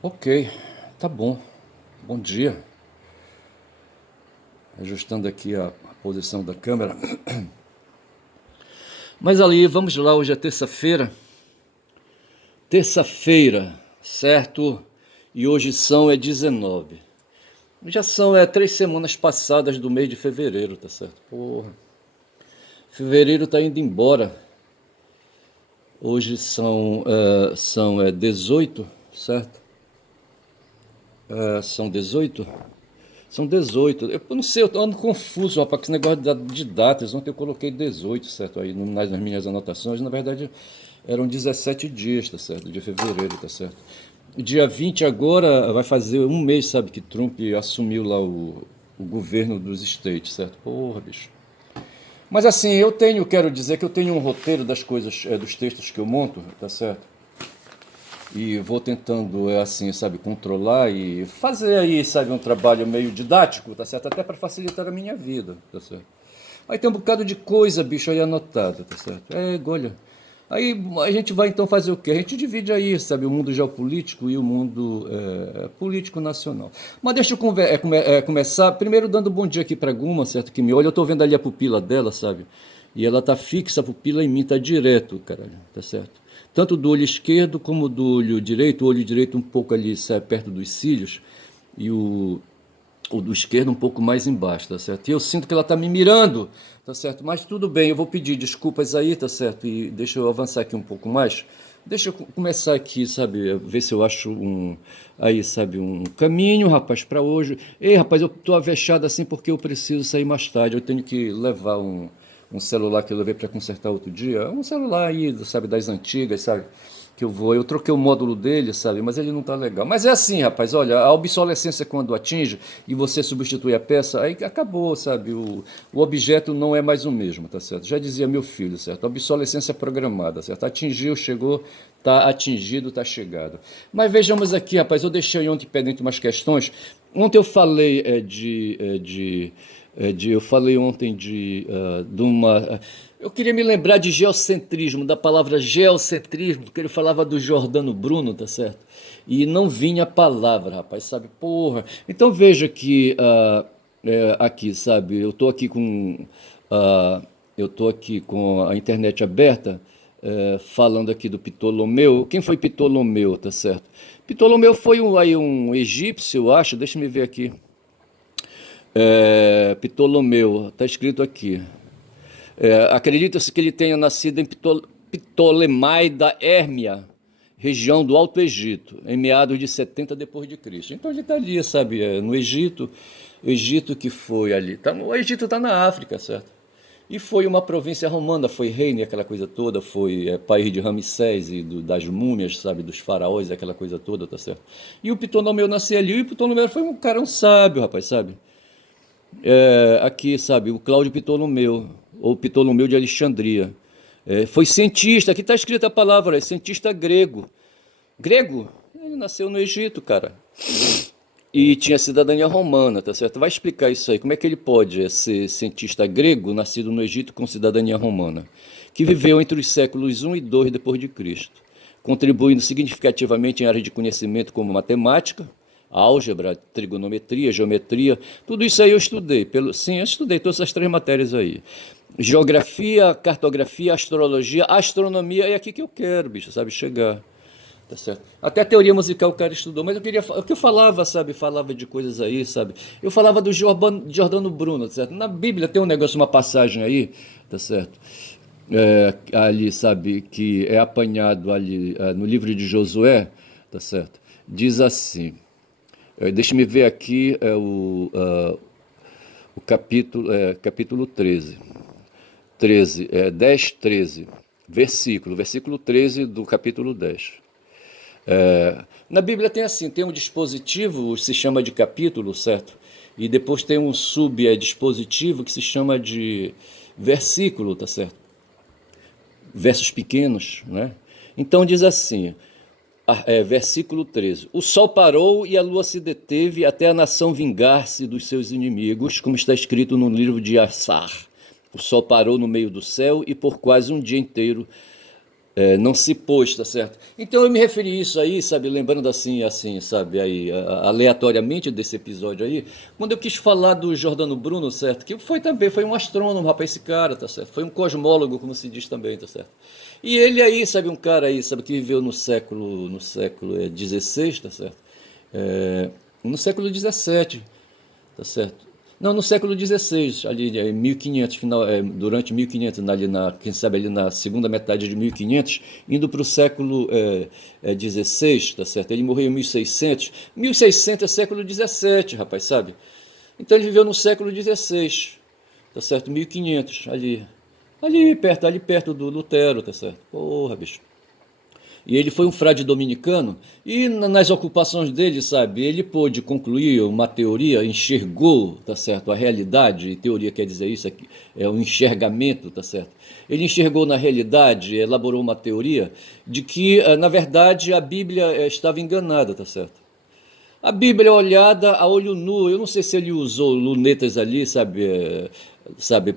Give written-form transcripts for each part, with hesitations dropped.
Ok, tá bom. Bom dia. Ajustando aqui a posição da câmera. Mas ali, vamos lá, hoje é terça-feira. Terça-feira, certo? E hoje são 19. Já são 3 semanas passadas do mês de fevereiro, tá certo? Porra. Fevereiro tá indo embora. Hoje são 18, certo? São 18? São 18. Eu não sei, eu ando confuso, rapaz, com esse negócio de datas. Ontem eu coloquei 18, certo? Aí nas minhas anotações, na verdade, eram 17 dias, tá certo? De fevereiro, tá certo? Dia 20 agora vai fazer um mês, sabe, que Trump assumiu lá o governo dos States, certo? Porra, bicho. Mas assim, quero dizer que eu tenho um roteiro das coisas, dos textos que eu monto, tá certo? E vou tentando, assim, sabe, controlar e fazer aí, sabe, um trabalho meio didático, tá certo? Até para facilitar a minha vida, tá certo? Aí tem um bocado de coisa, bicho, aí anotada, tá certo? Olha. Aí a gente vai então fazer o quê? A gente divide aí, sabe, o mundo geopolítico e o mundo político nacional. Mas deixa eu começar, primeiro dando um bom dia aqui pra Guma, certo, que me olha. Eu tô vendo ali a pupila dela, sabe? E ela tá fixa, a pupila em mim, tá direto, caralho, tá certo? Tanto do olho esquerdo como do o olho direito um pouco ali, sabe, perto dos cílios, e o do esquerdo um pouco mais embaixo, tá certo? E eu sinto que ela tá me mirando, tá certo? Mas tudo bem, eu vou pedir desculpas aí, tá certo? E deixa eu avançar aqui um pouco mais. Deixa eu começar aqui, sabe, ver se eu acho aí, sabe, um caminho, rapaz, para hoje. Ei, rapaz, eu tô avexado assim porque eu preciso sair mais tarde. Eu tenho que levar um celular que eu levei para consertar outro dia. Um celular aí, sabe, das antigas, sabe? Que eu vou. Eu troquei o módulo dele, sabe? Mas ele não tá legal. Mas é assim, rapaz, olha, a obsolescência quando atinge e você substitui a peça, aí acabou, sabe? O objeto não é mais o mesmo, tá certo? Já dizia meu filho, certo? A obsolescência programada, certo? Atingiu, chegou, tá atingido, tá chegado. Mas vejamos aqui, rapaz, eu deixei ontem pendente umas questões. Ontem eu falei eu falei ontem de uma. Eu queria me lembrar de geocentrismo, da palavra geocentrismo, porque ele falava do Jordano Bruno, tá certo? E não vinha a palavra, rapaz, sabe? Porra. Então veja que aqui, sabe? ah, eu tô aqui com a internet aberta, falando aqui do Ptolomeu. Quem foi Ptolomeu, tá certo? Ptolomeu foi um egípcio, eu acho. Deixa me ver aqui. Ptolomeu, está escrito aqui. Acredita-se que ele tenha nascido em Ptolemai da Hérmia, região do Alto Egito, em meados de 70 depois de Cristo. Então ele está ali, sabe, no Egito, Egito que foi ali. O Egito está na África, certo? E foi uma província romana, foi reino e aquela coisa toda, foi país de Ramsés e das múmias, sabe, dos faraós e aquela coisa toda, tá certo? E o Ptolomeu nasceu ali, e o Ptolomeu foi um cara, um sábio, rapaz, sabe? Aqui, sabe, o Cláudio Ptolomeu, ou Ptolomeu de Alexandria. Foi cientista, aqui está escrita a palavra, é cientista grego. Grego? Ele nasceu no Egito, cara. E tinha cidadania romana, tá certo? Vai explicar isso aí. Como é que ele pode ser cientista grego, nascido no Egito com cidadania romana? Que viveu entre os séculos I e II depois de Cristo, contribuindo significativamente em áreas de conhecimento como matemática, álgebra, trigonometria, geometria. Tudo isso aí eu estudei. Sim, eu estudei todas essas 3 matérias aí. Geografia, cartografia, astrologia, astronomia. É aqui que eu quero, bicho, sabe? Chegar. Tá certo. Até a teoria musical o cara estudou, mas eu queria. O que eu falava, sabe? Falava de coisas aí, sabe? Eu falava do Jordano Bruno, tá certo? Na Bíblia tem um negócio, uma passagem aí, tá certo? Ali, sabe? Que é apanhado ali no livro de Josué, tá certo? Diz assim. Deixa-me ver aqui o capítulo 13. 13, 10, 13. Versículo 13 do capítulo 10. Na Bíblia tem assim, tem um dispositivo, se chama de capítulo, certo? E depois tem um subdispositivo que se chama de versículo, tá certo? Versos pequenos, né? Então diz assim, versículo 13: O sol parou e a lua se deteve até a nação vingar-se dos seus inimigos, como está escrito no livro de Assar. O sol parou no meio do céu e por quase um dia inteiro não se pôs, tá certo? Então eu me referi a isso aí, sabe, lembrando assim, sabe, aí, aleatoriamente desse episódio aí, quando eu quis falar do Giordano Bruno, certo? Que foi também, foi um astrônomo, rapaz, esse cara, tá certo? Foi um cosmólogo, como se diz também, tá certo? E ele aí, sabe, um cara aí, sabe, que viveu no século XVI, tá certo? No século XVII, tá certo? Não, no século XVI, ali em 1500, durante 1500, quem sabe ali na segunda metade de 1500, indo para o século XVI, tá certo? Ele morreu em 1600. 1600 é século XVII, rapaz, sabe? Então ele viveu no século XVI, tá certo? 1500, ali perto do Lutero, tá certo? Porra, bicho. E ele foi um frade dominicano e nas ocupações dele, sabe, ele pôde concluir uma teoria, enxergou, tá certo, a realidade, teoria quer dizer isso aqui, é um enxergamento, tá certo? Ele enxergou na realidade, elaborou uma teoria de que, na verdade, a Bíblia estava enganada, tá certo? A Bíblia é olhada a olho nu. Eu não sei se ele usou lunetas ali, sabe,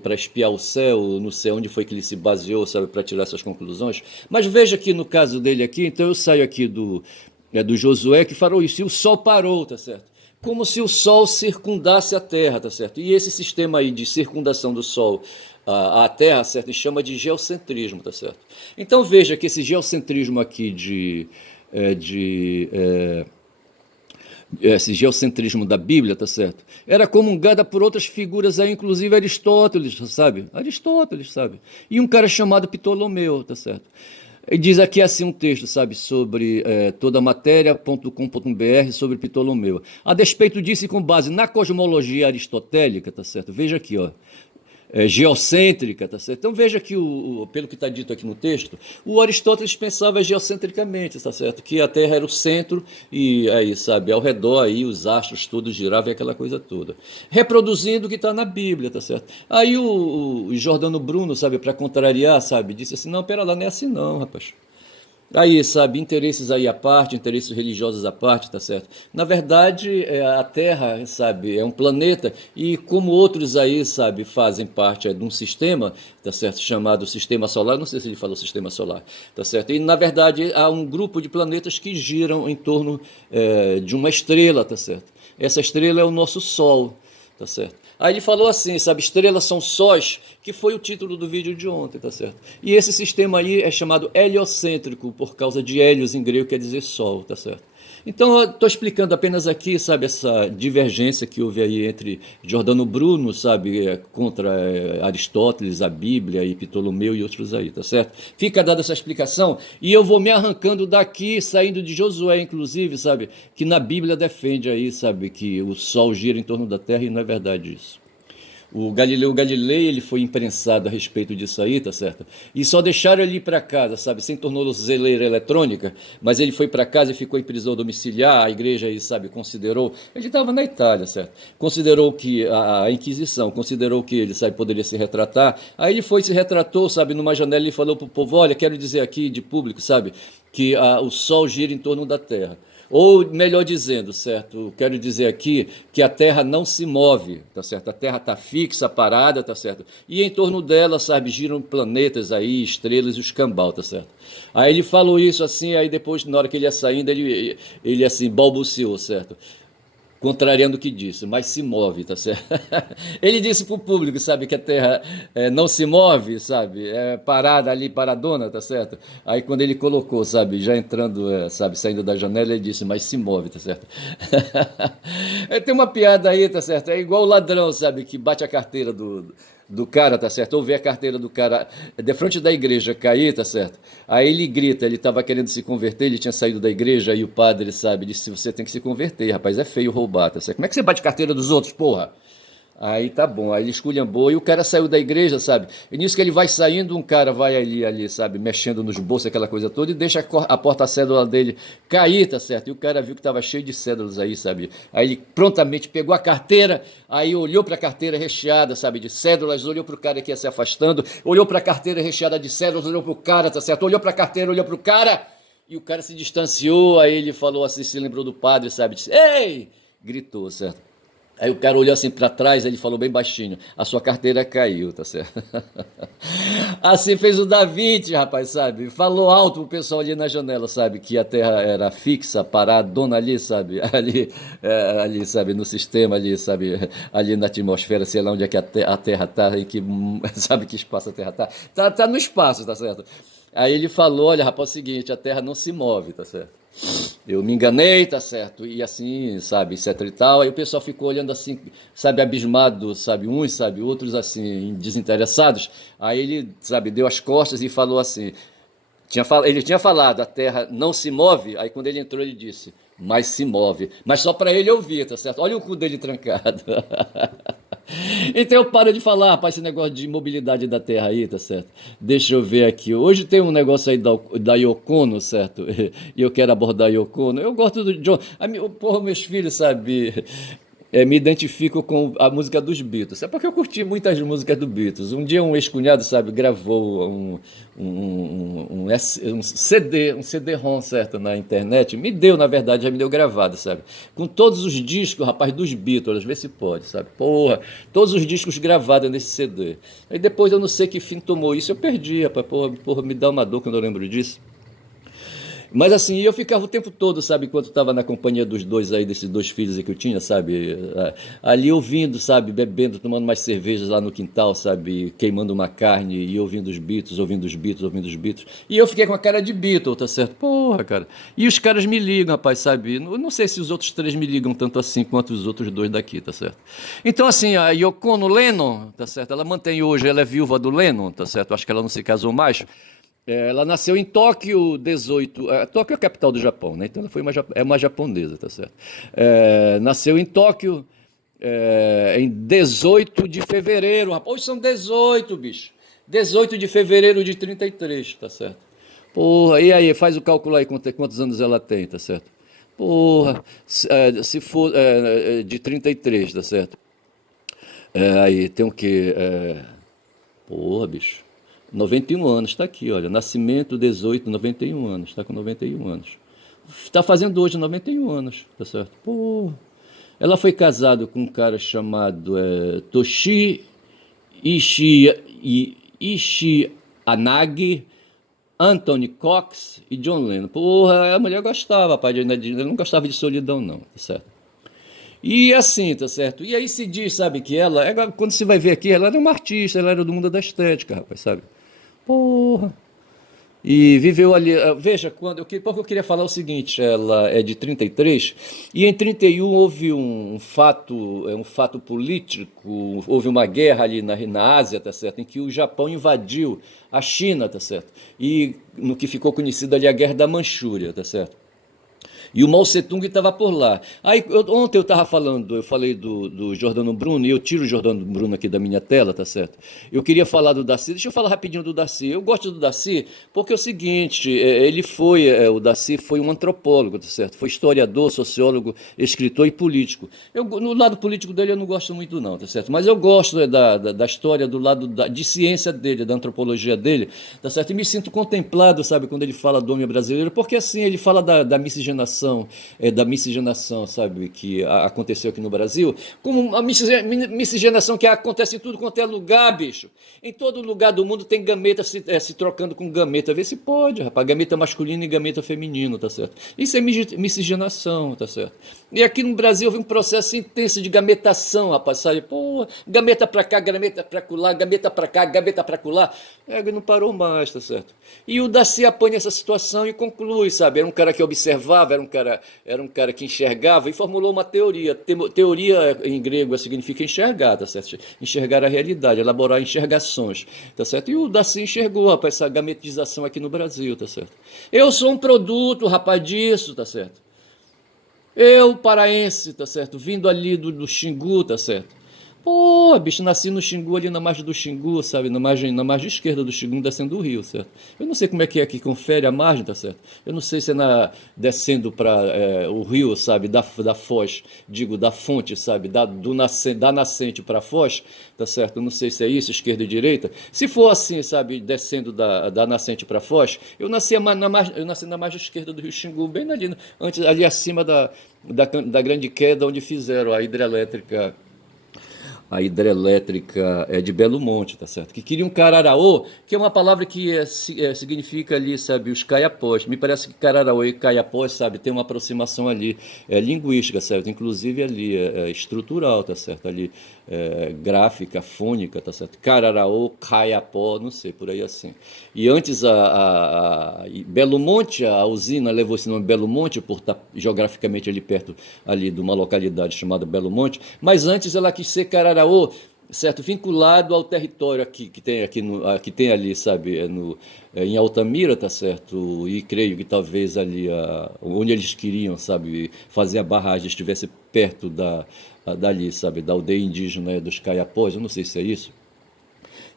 para espiar o céu, não sei onde foi que ele se baseou, sabe, para tirar essas conclusões. Mas veja que no caso dele aqui, então eu saio aqui do Josué que falou isso, e o sol parou, tá certo? Como se o sol circundasse a Terra, tá certo? E esse sistema aí de circundação do sol à Terra, certo, ele chama de geocentrismo, tá certo? Então veja que esse geocentrismo aqui esse geocentrismo da Bíblia, tá certo? Era comungada por outras figuras aí, inclusive Aristóteles, sabe? Aristóteles, sabe? E um cara chamado Ptolomeu, tá certo? Ele diz aqui assim um texto, sabe, sobre todamatéria.com.br sobre Ptolomeu. A despeito disso e com base na cosmologia aristotélica, tá certo? Veja aqui, ó, geocêntrica, tá certo? Então veja que, pelo que está dito aqui no texto, o Aristóteles pensava geocentricamente, tá certo? Que a Terra era o centro e aí, sabe, ao redor aí os astros todos giravam e aquela coisa toda. Reproduzindo o que está na Bíblia, tá certo? Aí o Giordano Bruno, sabe, para contrariar, sabe, disse assim, não, pera lá, não é assim não, rapaz. Aí, sabe, interesses aí à parte, interesses religiosos à parte, tá certo? Na verdade, a Terra, sabe, é um planeta e como outros aí, sabe, fazem parte de um sistema, tá certo, chamado Sistema Solar, não sei se ele falou Sistema Solar, tá certo? E na verdade há um grupo de planetas que giram em torno de uma estrela, tá certo? Essa estrela é o nosso Sol, tá certo? Aí ele falou assim, sabe, estrelas são sóis, que foi o título do vídeo de ontem, tá certo? E esse sistema aí é chamado heliocêntrico, por causa de hélios em grego, quer dizer sol, tá certo? Então, eu estou explicando apenas aqui, sabe, essa divergência que houve aí entre Giordano Bruno, sabe, contra Aristóteles, a Bíblia e Ptolomeu e outros aí, tá certo? Fica dada essa explicação e eu vou me arrancando daqui, saindo de Josué, inclusive, sabe, que na Bíblia defende aí, sabe, que o Sol gira em torno da Terra e não é verdade isso. O Galileu Galilei, ele foi imprensado a respeito disso aí, tá certo? E só deixaram ele ir para casa, sabe? Sem tornozeleira eletrônica, mas ele foi para casa e ficou em prisão domiciliar. A igreja aí, sabe, considerou. Ele estava na Itália, certo? Considerou que a Inquisição considerou que ele, sabe, poderia se retratar. Aí ele foi, se retratou, sabe, numa janela e falou para o povo: olha, quero dizer aqui de público, sabe, que o Sol gira em torno da Terra. Ou, melhor dizendo, certo? Quero dizer aqui que a Terra não se move, tá certo? A Terra está fixa, parada, tá certo? E em torno dela, sabe, giram planetas aí, estrelas e os cambal, tá certo? Aí ele falou isso assim, aí depois, na hora que ele ia saindo, ele assim, balbuciou, certo? Contrariando o que disse, mas se move, tá certo? Ele disse para o público, sabe, que a Terra não se move, sabe, é parada ali, paradona, tá certo? Aí quando ele colocou, sabe, já entrando, sabe, saindo da janela, ele disse, mas se move, tá certo? Tem uma piada aí, tá certo? É igual o ladrão, sabe, que bate a carteira do cara, tá certo? Ou vê a carteira do cara de frente da igreja cair, tá certo? Aí ele grita, ele estava querendo se converter, ele tinha saído da igreja, aí o padre, sabe, disse, você tem que se converter, rapaz, é feio roubar, tá certo? Como é que você bate carteira dos outros, porra? Aí tá bom, aí ele esculhambou e o cara saiu da igreja, sabe? E nisso que ele vai saindo, um cara vai ali, sabe, mexendo nos bolsos, aquela coisa toda, e deixa a porta-cédula dele cair, tá certo? E o cara viu que tava cheio de cédulas aí, sabe? Aí ele prontamente pegou a carteira, aí olhou para a carteira recheada, sabe, de cédulas, olhou pro cara que ia se afastando, olhou para a carteira recheada de cédulas, olhou pro cara, tá certo? Olhou para a carteira, olhou pro cara, e o cara se distanciou, aí ele falou assim, se lembrou do padre, sabe? Disse, ei! Gritou, certo? Aí o cara olhou assim para trás, ele falou bem baixinho: a sua carteira caiu, tá certo? Assim fez o Da Vinci, rapaz, sabe? Falou alto pro pessoal ali na janela, sabe? Que a Terra era fixa, paradona ali, sabe? Ali, sabe? No sistema ali, sabe? Ali na atmosfera, sei lá onde é que a Terra tá, em que, sabe que espaço a Terra tá? Tá no espaço, tá certo? Aí ele falou: olha, rapaz, é o seguinte, a Terra não se move, tá certo? Eu me enganei, tá certo? E assim, sabe, etc e tal. Aí o pessoal ficou olhando assim, sabe, abismado, sabe, uns, sabe, outros assim, desinteressados. Aí ele, sabe, deu as costas e falou assim, ele tinha falado, a Terra não se move, aí quando ele entrou ele disse, mas se move. Mas só para ele ouvir, tá certo? Olha o cu dele trancado. Então eu paro de falar, rapaz, esse negócio de mobilidade da Terra aí, tá certo? Deixa eu ver aqui. Hoje tem um negócio aí da Yoko Ono, certo? E eu quero abordar a Yoko Ono. Eu gosto do John. Porra, meus filhos, sabe? Me identifico com a música dos Beatles. É porque eu curti muitas músicas do Beatles. Um dia um ex-cunhado, sabe, gravou um CD, um CD-ROM, certo, na internet. Me deu, na verdade, já me deu gravado, sabe? Com todos os discos, rapaz, dos Beatles, vê se pode, sabe? Porra, todos os discos gravados nesse CD. Aí depois eu não sei que fim tomou isso, eu perdi, rapaz. Porra, me dá uma dor quando eu lembro disso. Mas assim, eu ficava o tempo todo, sabe, enquanto estava na companhia dos dois aí, desses dois filhos aí que eu tinha, sabe, ali ouvindo, sabe, bebendo, tomando mais cervejas lá no quintal, sabe, queimando uma carne e ouvindo os Beatles, ouvindo os Beatles, ouvindo os Beatles. E eu fiquei com a cara de Beatle, tá certo? Porra, cara. E os caras me ligam, rapaz, sabe? Não sei se os outros três me ligam tanto assim quanto os outros dois daqui, tá certo? Então, assim, a Yoko Ono Lennon, tá certo? Ela mantém hoje, ela é viúva do Lennon, tá certo? Acho que ela não se casou mais. Ela nasceu em Tóquio 18. Tóquio é a capital do Japão, né? Então ela é uma japonesa, tá certo? Nasceu em Tóquio em 18 de fevereiro. Rapaz, hoje são 18, bicho. 18 de fevereiro de 33, tá certo? Porra, e aí, faz o cálculo aí quantos anos ela tem, tá certo? Porra, se for de 33, tá certo? Aí tem o quê? Porra, bicho. 91 anos, está aqui, olha. Nascimento 18, 91 anos. Está com 91 anos. Está fazendo hoje 91 anos, tá certo? Pô. Ela foi casada com um cara chamado Toshi Ishianagi, Anthony Cox e John Lennon. Porra, a mulher gostava, pai, não gostava de solidão, não, tá certo? E assim, tá certo? E aí se diz, sabe, que quando você vai ver aqui, ela era uma artista, ela era do mundo da estética, rapaz, sabe? Porra. E viveu ali. Veja, porque eu queria falar o seguinte: ela é de 33, e em 31 houve um fato político, houve uma guerra ali na Ásia, tá certo? Em que o Japão invadiu a China, tá certo? E no que ficou conhecido ali a Guerra da Manchúria, tá certo? E o Mao Tse-tung estava por lá. Aí ontem eu falei do Jordano Bruno, e eu tiro o Jordano Bruno aqui da minha tela, tá certo? Eu queria falar do Darcy, deixa eu falar rapidinho do Darcy. Eu gosto do Darcy porque é o seguinte, o Darcy foi um antropólogo, tá certo? Foi historiador, sociólogo, escritor e político. No lado político dele eu não gosto muito não, tá certo? Mas eu gosto da história, do lado de ciência dele, da antropologia dele, tá certo? E me sinto contemplado, sabe, quando ele fala do homem brasileiro, porque assim, ele fala da miscigenação, sabe, que aconteceu aqui no Brasil, como a miscigenação que acontece em tudo quanto é lugar, bicho. Em todo lugar do mundo tem gameta se trocando com gameta. Vê se pode, rapaz. Gameta masculino e gameta feminino, tá certo? Isso é miscigenação, tá certo? E aqui no Brasil houve um processo intenso de gametação, rapaz, sabe? Pô, gameta pra cá, gameta pra colar, gameta pra cá, gameta pra colar. Não parou mais, tá certo? E o Darcy apanha essa situação e conclui, sabe? Era um cara que observava, era um cara que enxergava e formulou uma teoria. Teoria em grego significa enxergar, tá certo? Enxergar a realidade, elaborar enxergações, tá certo? E o Darcy enxergou, rapaz, essa gametização aqui no Brasil, tá certo? Eu sou um produto, rapaz, disso, tá certo? Eu, paraense, tá certo? Vindo ali do Xingu, tá certo? Pô, bicho, nasci no Xingu, ali na margem do Xingu, sabe? Na margem esquerda do Xingu, descendo do rio, certo? Eu não sei como é que confere a margem, tá certo? Eu não sei se é descendo para o rio, sabe? Da foz, digo, da fonte, sabe? Da nascente para a foz, tá certo? Eu não sei se é isso, esquerda e direita. Se for assim, sabe? Descendo da nascente para a foz, eu nasci na margem esquerda do rio Xingu, bem ali, antes, ali acima da grande queda, onde fizeram a hidrelétrica é de Belo Monte, tá certo? Que queria um cararaô, que é uma palavra que significa ali, sabe, os caiapós. Me parece que cararaô e caiapós, sabe, tem uma aproximação ali linguística, certo? Inclusive ali estrutural, tá certo? Ali gráfica, fônica, tá certo? Cararaô, caiapó, não sei, por aí assim. E antes Belo Monte, a usina levou esse nome Belo Monte por estar geograficamente ali perto ali de uma localidade chamada Belo Monte, mas antes ela quis ser Cararaô, certo, vinculado ao território aqui que tem aqui que tem ali, sabe, em Altamira, tá certo? E creio que talvez ali onde eles queriam, sabe, fazer a barragem estivesse perto dali, sabe, da aldeia indígena dos Caiapós, eu não sei se é isso.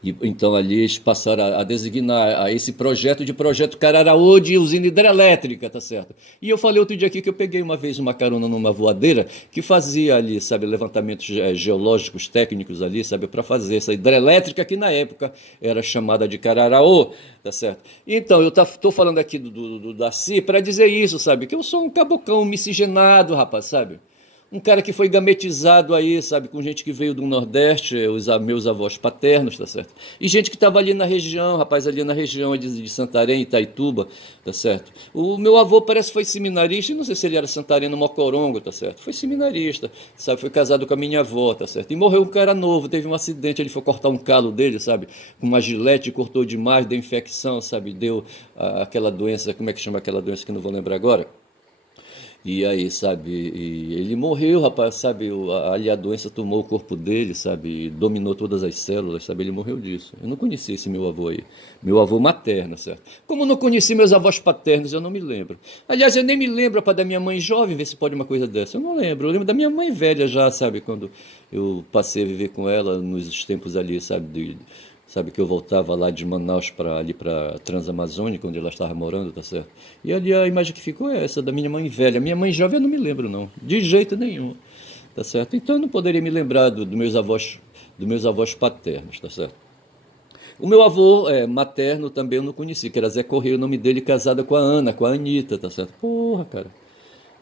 E, então ali eles passaram a designar a esse projeto Cararaú de usina hidrelétrica, tá certo? E eu falei outro dia aqui que eu peguei uma vez uma carona numa voadeira que fazia ali, sabe, levantamentos geológicos, técnicos ali, sabe, para fazer essa hidrelétrica que na época era chamada de Cararaú, tá certo? Então eu estou falando aqui do Daci para dizer isso, sabe, que eu sou um cabocão miscigenado, rapaz, sabe? Um cara que foi gametizado aí, sabe, com gente que veio do Nordeste, meus avós paternos, tá certo? E gente que estava ali na região, rapaz, ali na região de Santarém, Itaituba, tá certo? O meu avô parece que foi seminarista, e não sei se ele era santareno Mocorongo, tá certo? Foi seminarista, sabe? Foi casado com a minha avó, tá certo? E morreu um cara novo, teve um acidente, ele foi cortar um calo dele, sabe? Com uma gilete, cortou demais, deu infecção, sabe? Deu aquela doença, como é que chama aquela doença que eu não vou lembrar agora? E aí, sabe, e ele morreu, rapaz, sabe, ali a doença tomou o corpo dele, sabe, dominou todas as células, sabe, ele morreu disso. Eu não conheci esse meu avô aí, meu avô materno, certo? Como não conheci meus avós paternos, eu não me lembro. Aliás, eu nem me lembro, rapaz, da minha mãe jovem, ver se pode uma coisa dessa. Eu não lembro, eu lembro da minha mãe velha já, sabe, quando eu passei a viver com ela nos tempos ali, sabe, sabe que eu voltava lá de Manaus para ali para Transamazônica, onde ela estava morando, tá certo? E ali a imagem que ficou é essa da minha mãe velha. Minha mãe jovem eu não me lembro não, de jeito nenhum, tá certo? Então eu não poderia me lembrar dos meus avós paternos, tá certo? O meu avô materno também eu não conheci, que era Zé Correia, o nome dele, casada com a Ana, com a Anitta, tá certo? Porra, cara.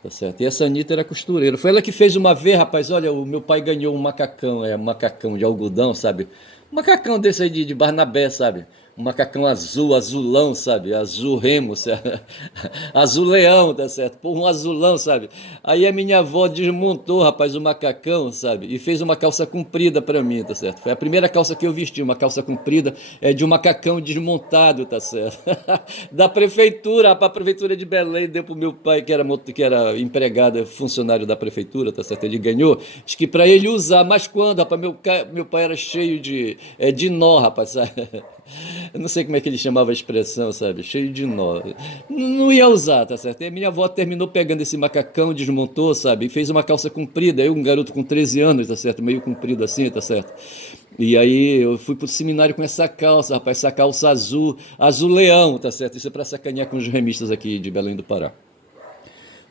Tá certo. E essa Anitta era costureira. Foi ela que fez uma vez, rapaz. Olha, o meu pai ganhou um macacão, macacão de algodão, sabe? Um macacão desse aí de Barnabé, sabe? Um macacão azul, azulão, sabe? Azul remo, sabe? Azul leão, tá certo? Pô, um azulão, sabe? Aí a minha avó desmontou, rapaz, o macacão, sabe? E fez uma calça comprida pra mim, tá certo? Foi a primeira calça que eu vesti, uma calça comprida de um macacão desmontado, tá certo? Da prefeitura, rapaz, a prefeitura de Belém deu pro meu pai, que era empregado, funcionário da prefeitura, tá certo? Ele ganhou, acho que pra ele usar, mas quando, rapaz, meu pai era cheio de nó, rapaz, sabe? Eu não sei como é que ele chamava a expressão, sabe? Cheio de nó. Não ia usar, tá certo? E a minha avó terminou pegando esse macacão, desmontou, sabe? E fez uma calça comprida. Eu, um garoto com 13 anos, tá certo? Meio comprido assim, tá certo? E aí eu fui pro seminário com essa calça, rapaz, essa calça azul, azul leão, tá certo? Isso é pra sacanear com os remistas aqui de Belém do Pará.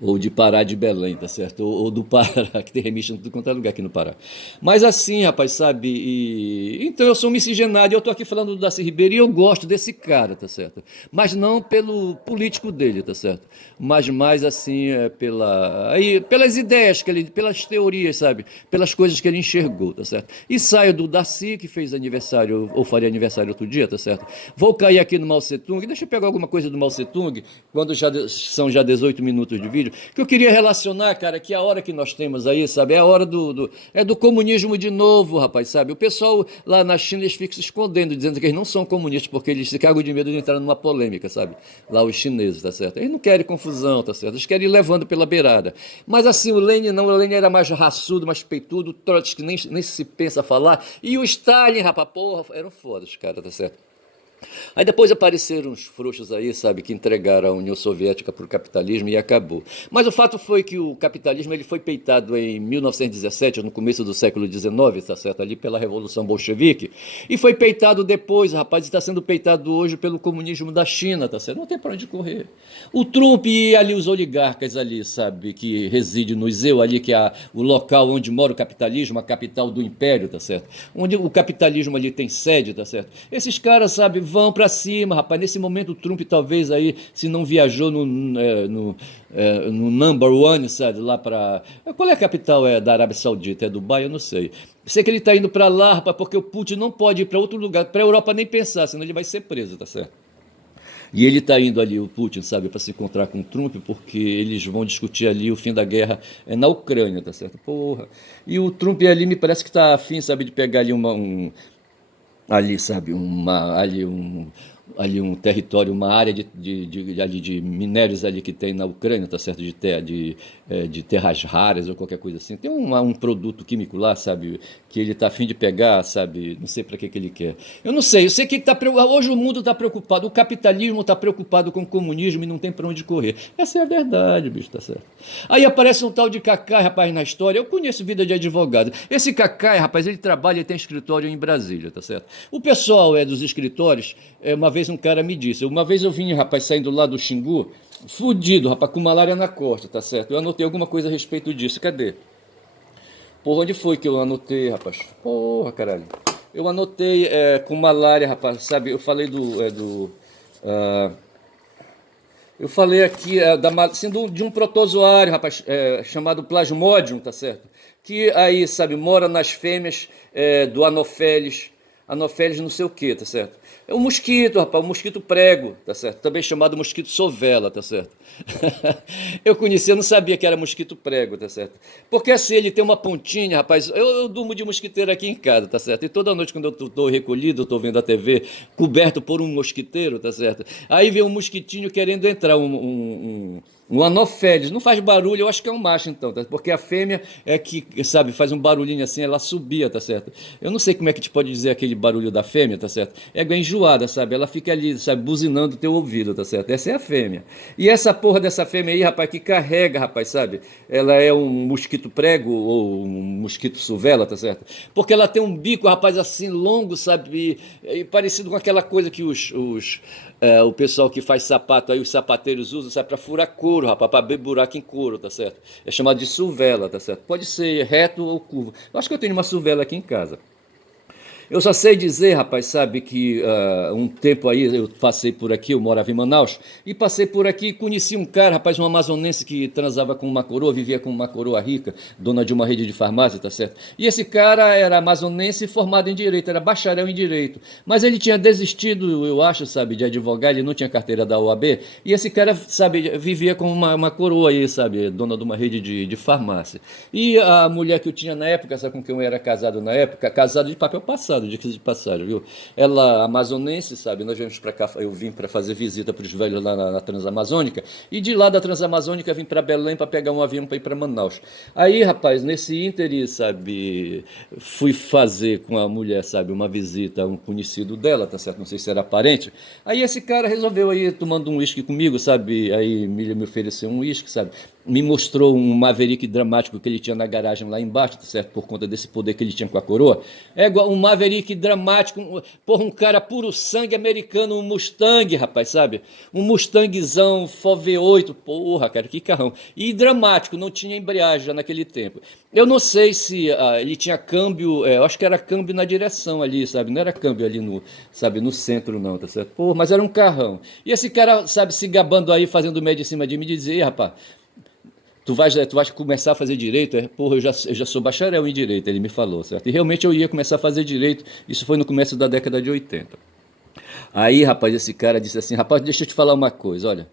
Ou de Pará de Belém, tá certo? Ou do Pará, que tem remix em tudo quanto é lugar aqui no Pará. Mas assim, rapaz, sabe? Então eu sou um miscigenado e eu tô aqui falando do Darcy Ribeiro e eu gosto desse cara, tá certo? Mas não pelo político dele, tá certo? Mas mais assim, pelas ideias que ele, pelas teorias, sabe? Pelas coisas que ele enxergou, tá certo? E saio do Darcy, que fez aniversário, ou faria aniversário outro dia, tá certo? Vou cair aqui no Mao Tse Tung, deixa eu pegar alguma coisa do Mao Tse Tung, quando são já 18 minutos de vídeo, que eu queria relacionar, cara, que a hora que nós temos aí, sabe, é a hora do comunismo de novo, rapaz, sabe? O pessoal lá na China, eles ficam se escondendo, dizendo que eles não são comunistas, porque eles se cagam de medo de entrar numa polêmica, sabe? Lá os chineses, tá certo? Eles não querem confusão, tá certo? Eles querem ir levando pela beirada. Mas assim, o Lenin não, o Lenin era mais raçudo, mais peitudo, o Trotsky nem se pensa falar, e o Stalin, rapaz, porra, eram foda os caras, tá certo? Aí depois apareceram uns frouxos aí, sabe, que entregaram a União Soviética para o capitalismo e acabou. Mas o fato foi que o capitalismo ele foi peitado em 1917, no começo do século XIX, tá certo? Ali pela Revolução Bolchevique, e foi peitado depois, rapaz, está sendo peitado hoje pelo comunismo da China, tá certo? Não tem para onde correr. O Trump e ali os oligarcas ali, sabe, que reside no Iseu ali, que é o local onde mora o capitalismo, a capital do império, tá certo? Onde o capitalismo ali tem sede, tá certo? Esses caras, sabe, vão para cima, rapaz. Nesse momento o Trump talvez aí, se não viajou no number one, sabe, lá para... Qual é a capital da Arábia Saudita? É Dubai? Eu não sei. Sei que ele está indo para lá, rapaz, porque o Putin não pode ir para outro lugar, para a Europa nem pensar, senão ele vai ser preso, tá certo? E ele está indo ali, o Putin, sabe, para se encontrar com o Trump, porque eles vão discutir ali o fim da guerra na Ucrânia, tá certo? Porra. E o Trump ali me parece que está afim, sabe, de pegar ali ali, sabe, ali um território, uma área ali de minérios ali que tem na Ucrânia, tá certo? De terras raras ou qualquer coisa assim. Tem um produto químico lá, sabe, que ele tá afim de pegar, sabe? Não sei para que ele quer. Eu não sei, eu sei que ele tá, hoje o mundo está preocupado, o capitalismo está preocupado com o comunismo e não tem para onde correr. Essa é a verdade, bicho, tá certo? Aí aparece um tal de Cacai, rapaz, na história. Eu conheço vida de advogado. Esse Cacai, rapaz, ele trabalha e tem escritório em Brasília, tá certo? O pessoal dos escritórios, uma vez um cara me disse, uma vez eu vim, rapaz, saindo lá do Xingu, fudido, rapaz, com malária na costa, tá certo? Eu anotei alguma coisa a respeito disso, cadê? Porra, onde foi que eu anotei, rapaz? Porra, caralho. Eu anotei com malária, rapaz, sabe? Eu falei ah, eu falei aqui sendo de um protozoário, rapaz, chamado Plasmodium, tá certo? Que aí, sabe, mora nas fêmeas do Anopheles não sei o que, tá certo? É um mosquito, rapaz, um mosquito prego, tá certo? Também chamado mosquito sovela, tá certo? Eu conheci, eu não sabia que era mosquito prego, tá certo? Porque assim, ele tem uma pontinha, rapaz, eu durmo de mosquiteiro aqui em casa, tá certo? E toda noite quando eu tô recolhido, eu tô vendo a TV, coberto por um mosquiteiro, tá certo? Aí vem um mosquitinho querendo entrar, um anofélis, não faz barulho, eu acho que é um macho então, tá? Porque a fêmea é que, sabe, faz um barulhinho assim, ela subia, tá certo? Eu não sei como é que te pode dizer aquele barulho da fêmea, tá certo? É igual enjoada, sabe? Ela fica ali, sabe, buzinando o teu ouvido, tá certo? Essa é a fêmea. E essa porra dessa fêmea aí, rapaz, que carrega, rapaz, sabe? Ela é um mosquito prego ou um mosquito suvela, tá certo? Porque ela tem um bico, rapaz, assim, longo, sabe? E parecido com aquela coisa que o pessoal que faz sapato aí, os sapateiros usam, sabe, para furar couro, rapaz, para abrir buraco em couro, tá certo? É chamado de suvela, tá certo? Pode ser reto ou curvo. Eu acho que eu tenho uma suvela aqui em casa. Eu só sei dizer, rapaz, sabe, que um tempo aí eu passei por aqui, eu morava em Manaus, e passei por aqui e conheci um cara, rapaz, um amazonense que transava com uma coroa, vivia com uma coroa rica, dona de uma rede de farmácia, tá certo? E esse cara era amazonense formado em direito, era bacharel em direito, mas ele tinha desistido, eu acho, sabe, de advogar, ele não tinha carteira da OAB, e esse cara, sabe, vivia com uma coroa aí, sabe, dona de uma rede de farmácia. E a mulher que eu tinha na época, sabe com quem eu era casado na época, casado de papel passado, de passagem, viu? Ela amazonense, sabe? Nós viemos para cá, eu vim para fazer visita para os velhos lá na Transamazônica, e de lá da Transamazônica vim para Belém para pegar um avião para ir para Manaus. Aí, rapaz, nesse ínterim, sabe, fui fazer com a mulher, sabe, uma visita a um conhecido dela, tá certo? Não sei se era parente. Aí esse cara resolveu aí tomando um uísque comigo, sabe? Aí me ofereceu um uísque, sabe? Me mostrou um Maverick dramático que ele tinha na garagem lá embaixo, tá certo? Por conta desse poder que ele tinha com a coroa. É igual um Maverick dramático, porra, um cara puro sangue americano, um Mustang, rapaz, sabe? Um Mustangzão V8, porra, cara, que carrão. E dramático, não tinha embreagem já naquele tempo. Eu não sei se ele tinha câmbio, eu acho que era câmbio na direção ali, sabe? Não era câmbio ali sabe, no centro não, tá certo? Porra, mas era um carrão. E esse cara, sabe, se gabando aí, fazendo média em cima de mim, dizia, rapaz, tu vais começar a fazer direito? Porra, eu já sou bacharel em direito, ele me falou, certo? E realmente eu ia começar a fazer direito, isso foi no começo da década de 80. Aí, rapaz, esse cara disse assim, rapaz, deixa eu te falar uma coisa, olha,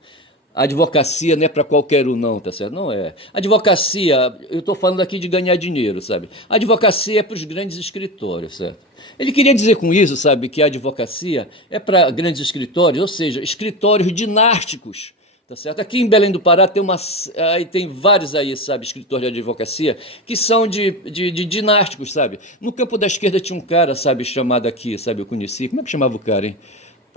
a advocacia não é para qualquer um não, tá certo? Não é. Advocacia, eu estou falando aqui de ganhar dinheiro, sabe? A advocacia é para os grandes escritórios, certo? Ele queria dizer com isso, sabe, que a advocacia é para grandes escritórios, ou seja, escritórios dinásticos. Tá certo? Aqui em Belém do Pará tem vários aí, sabe, escritórios de advocacia que são de dinásticos, sabe? No campo da esquerda tinha um cara, sabe, chamado aqui, sabe, eu conheci. Como é que chamava o cara, hein?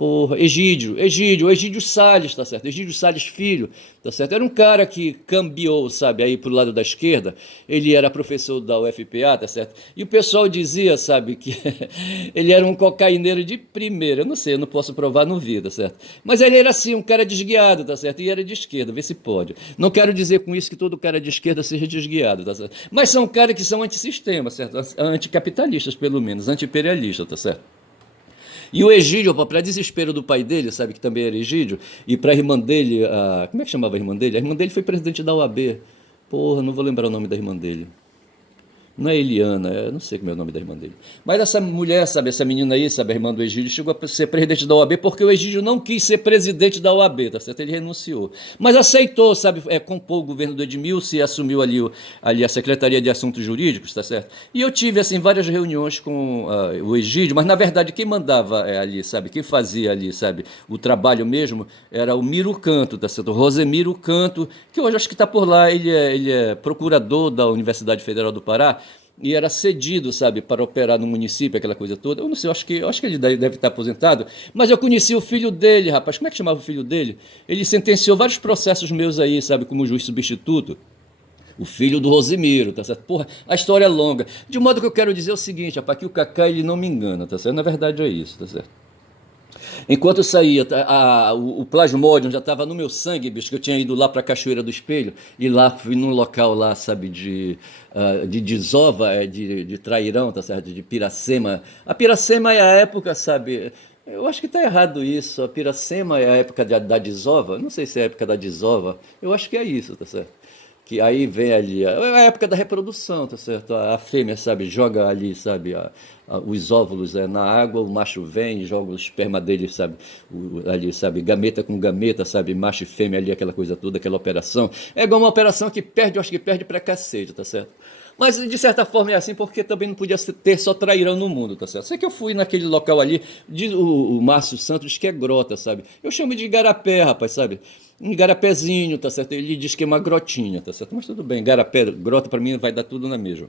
Porra, o Egídio Salles, tá certo? Egídio Salles Filho, tá certo? Era um cara que cambiou, sabe, aí pro lado da esquerda. Ele era professor da UFPA, tá certo? E o pessoal dizia, sabe, que ele era um cocaineiro de primeira. Eu não sei, eu não posso provar, não vi, tá certo? Mas ele era assim, um cara desguiado, tá certo? E era de esquerda, vê se pode. Não quero dizer com isso que todo cara de esquerda seja desguiado, tá certo? Mas são caras que são antissistema, certo? Anticapitalistas, pelo menos, anti-imperialistas, tá certo? E o Egídio, para desespero do pai dele, sabe, que também era Egídio, e para a irmã dele, como é que chamava a irmã dele? A irmã dele foi presidente da OAB. Porra, não vou lembrar o nome da irmã dele. Não é Eliana, não sei como é o nome da irmã dele. Mas essa mulher, sabe, essa menina aí, sabe, a irmã do Egídio, chegou a ser presidente da OAB porque o Egídio não quis ser presidente da OAB, tá certo? Ele renunciou. Mas aceitou, sabe, compor o governo do Edmilson e assumiu ali a Secretaria de Assuntos Jurídicos, tá certo? E eu tive, assim, várias reuniões com o Egídio, mas na verdade quem mandava ali, sabe, quem fazia ali, sabe, o trabalho mesmo, era o Miro Canto, tá certo? O Rosemiro Canto, que hoje acho que está por lá, ele é procurador da Universidade Federal do Pará, e era cedido, sabe, para operar no município, aquela coisa toda. Eu não sei, eu acho que ele deve estar aposentado, mas eu conheci o filho dele, rapaz. Como é que chamava o filho dele? Ele sentenciou vários processos meus aí, sabe, como juiz substituto. O filho do Rosemiro, tá certo? Porra, a história é longa. De modo que eu quero dizer o seguinte, rapaz, que o Cacá, ele não me engana, tá certo? Na verdade é isso, tá certo? Enquanto eu saía, o Plasmodium já estava no meu sangue, bicho, que eu tinha ido lá para a Cachoeira do Espelho, e lá fui num local lá, sabe, de desova, de Trairão, tá certo? De Piracema. A Piracema é a época, sabe? Eu acho que está errado isso. A Piracema é a época da desova. Não sei se é a época da desova. Eu acho que é isso, tá certo? Que aí vem ali a época da reprodução, tá certo? A fêmea, sabe, joga ali, sabe, os óvulos na água, o macho vem, joga o esperma dele, sabe, ali, sabe, gameta com gameta, sabe, macho e fêmea ali, aquela coisa toda, aquela operação. É igual uma operação que perde, eu acho que perde pra cacete, tá certo? Mas de certa forma é assim, porque também não podia ter só trairão no mundo, tá certo? Sei que eu fui naquele local ali, o Márcio Santos diz que é grota, sabe? Eu chamo de igarapé, rapaz, sabe? Um igarapézinho, tá certo? Ele diz que é uma grotinha, tá certo? Mas tudo bem, igarapé, grota pra mim vai dar tudo na mesma.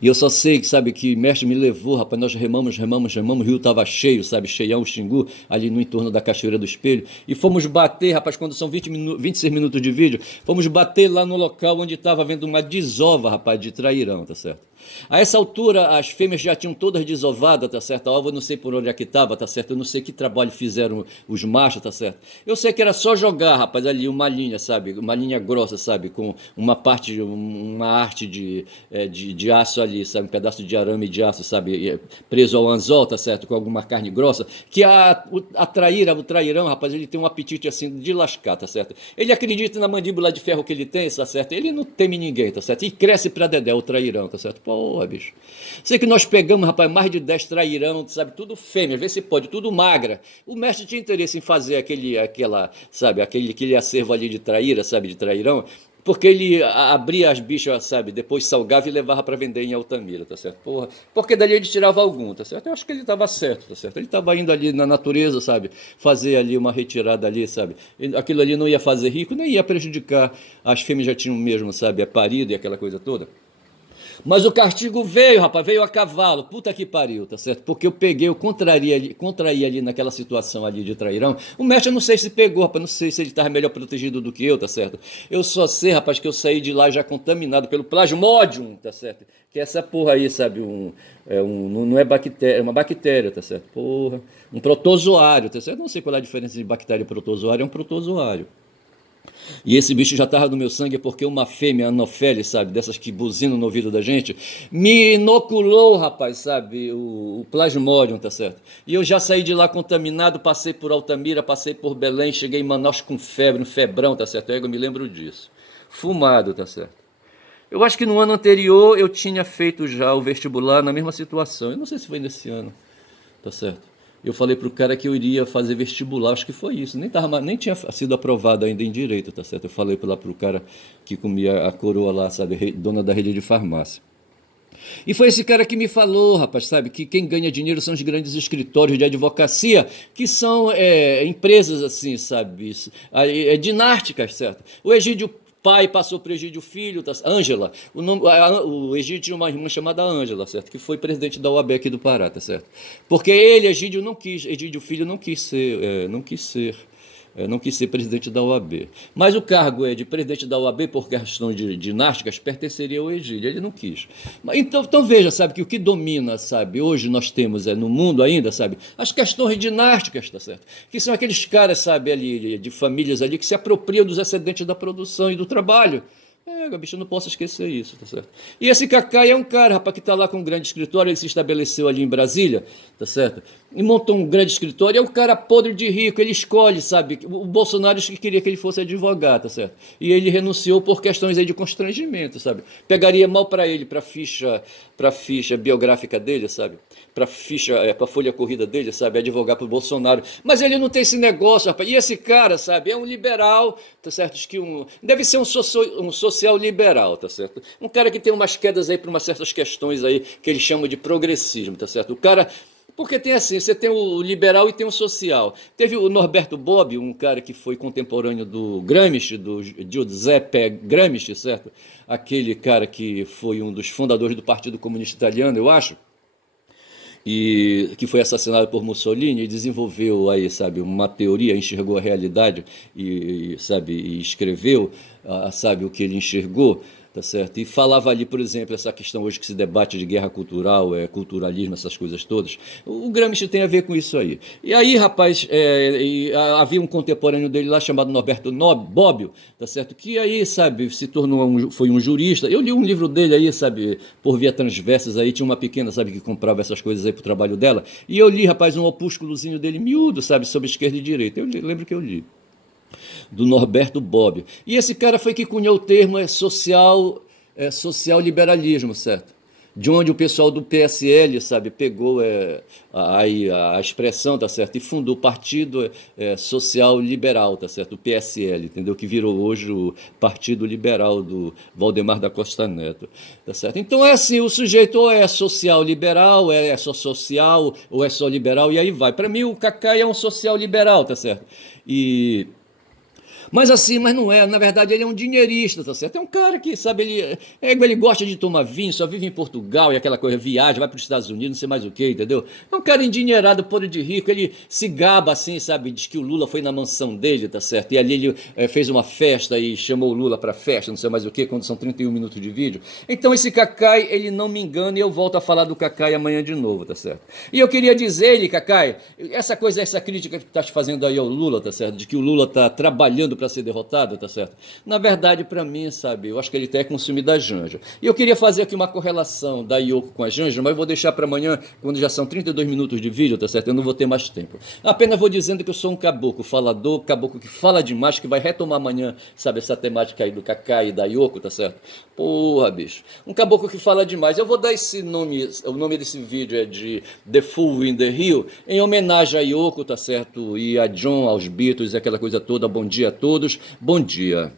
E eu só sei que, sabe, que mestre me levou, rapaz, nós remamos, o rio estava cheio, sabe, cheião, o Xingu, ali no entorno da Cachoeira do Espelho, e fomos bater, rapaz, quando são 26 minutos de vídeo, fomos bater lá no local onde estava havendo uma desova, rapaz, de trairão, tá certo? A essa altura, as fêmeas já tinham todas desovadas, tá certo? A alva eu não sei por onde é que estava, tá certo? Eu não sei que trabalho fizeram os machos, tá certo? Eu sei que era só jogar, rapaz, ali uma linha, sabe? Uma linha grossa, sabe? Com uma parte, uma arte de aço ali, sabe? Um pedaço de arame de aço, sabe? Preso ao anzol, tá certo? Com alguma carne grossa. Que o trairão, rapaz, ele tem um apetite assim de lascar, tá certo? Ele acredita na mandíbula de ferro que ele tem, tá certo? Ele não teme ninguém, tá certo? E cresce pra dedé o trairão, tá certo? Porra, bicho. Sei que nós pegamos, rapaz, mais de 10 trairão, sabe? Tudo fêmea, vê se pode, tudo magra. O mestre tinha interesse em fazer aquele acervo ali de traíra, sabe? De trairão. Porque ele abria as bichas, sabe? Depois salgava e levava para vender em Altamira, tá certo? Porra. Porque dali ele tirava algum, tá certo? Eu acho que ele estava certo, tá certo? Ele estava indo ali na natureza, sabe? Fazer ali uma retirada ali, sabe? Aquilo ali não ia fazer rico, nem ia prejudicar. As fêmeas já tinham mesmo, sabe? Parido e aquela coisa toda. Mas o castigo veio, rapaz, veio a cavalo. Puta que pariu, tá certo? Porque eu contraí ali naquela situação ali de trairão. O mestre eu não sei se pegou, rapaz, não sei se ele estava melhor protegido do que eu, tá certo? Eu só sei, rapaz, que eu saí de lá já contaminado pelo Plasmodium, tá certo? Que é essa porra aí, sabe? Não é bactéria, é uma bactéria, tá certo? Porra. Um protozoário, tá certo? Não sei qual é a diferença de bactéria e protozoário, é um protozoário. E esse bicho já estava no meu sangue porque uma fêmea anofele, sabe, dessas que buzinam no ouvido da gente, me inoculou, rapaz, sabe, o Plasmodium, tá certo? E eu já saí de lá contaminado, passei por Altamira, passei por Belém, cheguei em Manaus com febre, um febrão, tá certo? Eu me lembro disso. Fumado, tá certo? Eu acho que no ano anterior eu tinha feito já o vestibular na mesma situação. Eu não sei se foi nesse ano, tá certo? Eu falei pro cara que eu iria fazer vestibular, acho que foi isso. Nem tinha sido aprovado ainda em direito, tá certo? Eu falei lá pro cara que comia a coroa lá, sabe, dona da rede de farmácia. E foi esse cara que me falou, rapaz, sabe, que quem ganha dinheiro são os grandes escritórios de advocacia, que são empresas assim, sabe, dinásticas, certo? O Egídio pai passou para o Egídio Filho, tá, Ângela, o Egídio tinha uma irmã chamada Ângela, certo? Que foi presidente da OAB aqui do Pará, tá certo? Porque ele, Egídio, não quis, Egídio Filho não quis ser presidente da OAB. Mas o cargo de presidente da OAB, por questão de dinásticas, pertenceria ao Egídio, ele não quis. Então veja, sabe, que o que domina, sabe, hoje nós temos no mundo ainda, sabe, as questões dinásticas, tá certo? Que são aqueles caras, sabe, ali, de famílias ali, que se apropriam dos excedentes da produção e do trabalho. Bicho, eu não posso esquecer isso, tá certo? E esse Cacai é um cara, rapaz, que tá lá com um grande escritório, ele se estabeleceu ali em Brasília, tá certo? E montou um grande escritório, é um cara podre de rico, ele escolhe, sabe? O Bolsonaro queria que ele fosse advogado, tá certo? E ele renunciou por questões aí de constrangimento, sabe? Pegaria mal para ele, para ficha biográfica dele, sabe? Para folha corrida dele, sabe? Advogar pro Bolsonaro. Mas ele não tem esse negócio, rapaz. E esse cara, sabe? É um liberal, tá certo? Deve ser um social liberal, tá certo? Um cara que tem umas quedas aí para umas certas questões aí que ele chama de progressismo, tá certo? O cara. Porque tem assim, você tem o liberal e tem o social. Teve o Norberto Bobbio, um cara que foi contemporâneo do Gramsci, do Giuseppe Gramsci, certo? Aquele cara que foi um dos fundadores do Partido Comunista Italiano, eu acho, e que foi assassinado por Mussolini, e desenvolveu aí, sabe, uma teoria, enxergou a realidade sabe, e escreveu, sabe, o que ele enxergou, tá certo? E falava ali, por exemplo, essa questão hoje que se debate de guerra cultural, culturalismo, essas coisas todas. O Gramsci tem a ver com isso aí. E aí, rapaz, havia um contemporâneo dele lá chamado Norberto Bobbio, tá certo? Que aí, sabe, foi um jurista. Eu li um livro dele aí, sabe, por via transversas aí, tinha uma pequena, sabe, que comprava essas coisas aí pro trabalho dela. E eu li, rapaz, um opúsculozinho dele miúdo, sabe, sobre esquerda e direita. Lembro que eu li do Norberto Bobbio. E esse cara foi que cunhou o termo social liberalismo, certo? De onde o pessoal do PSL, sabe, pegou a expressão, tá certo? E fundou o Partido Social Liberal, tá certo? O PSL, entendeu? Que virou hoje o Partido Liberal do Valdemar da Costa Neto, tá certo? Então é assim, o sujeito ou é social liberal, é só social, ou é só liberal, e aí vai. Para mim o Cacai é um social liberal, tá certo? Mas assim, mas não é, na verdade ele é um dinheirista, tá certo? É um cara que, sabe, ele gosta de tomar vinho, só vive em Portugal e aquela coisa, viaja, vai para os Estados Unidos, não sei mais o que, entendeu? É um cara endinheirado, podre de rico, ele se gaba assim, sabe, diz que o Lula foi na mansão dele, tá certo? E ali ele fez uma festa e chamou o Lula pra festa, não sei mais o que, quando são 31 minutos de vídeo. Então esse Cacai, ele não me engana e eu volto a falar do Cacai amanhã de novo, tá certo? E eu queria dizer, Cacai, essa crítica que tu tá fazendo aí ao Lula, tá certo? De que o Lula tá trabalhando para ser derrotado, tá certo? Na verdade, para mim, sabe, eu acho que ele até é consumido da Janja. E eu queria fazer aqui uma correlação da Yoko com a Janja, mas eu vou deixar para amanhã, quando já são 32 minutos de vídeo, tá certo? Eu não vou ter mais tempo. Apenas vou dizendo que eu sou um caboclo falador, caboclo que fala demais, que vai retomar amanhã, sabe, essa temática aí do Cacai e da Yoko, tá certo? Porra, bicho. Um caboclo que fala demais. Eu vou dar esse nome, o nome desse vídeo é de The Fool in the Hill, em homenagem a Yoko, tá certo? E a John, aos Beatles, aquela coisa toda. Bom dia a todos. Bom dia.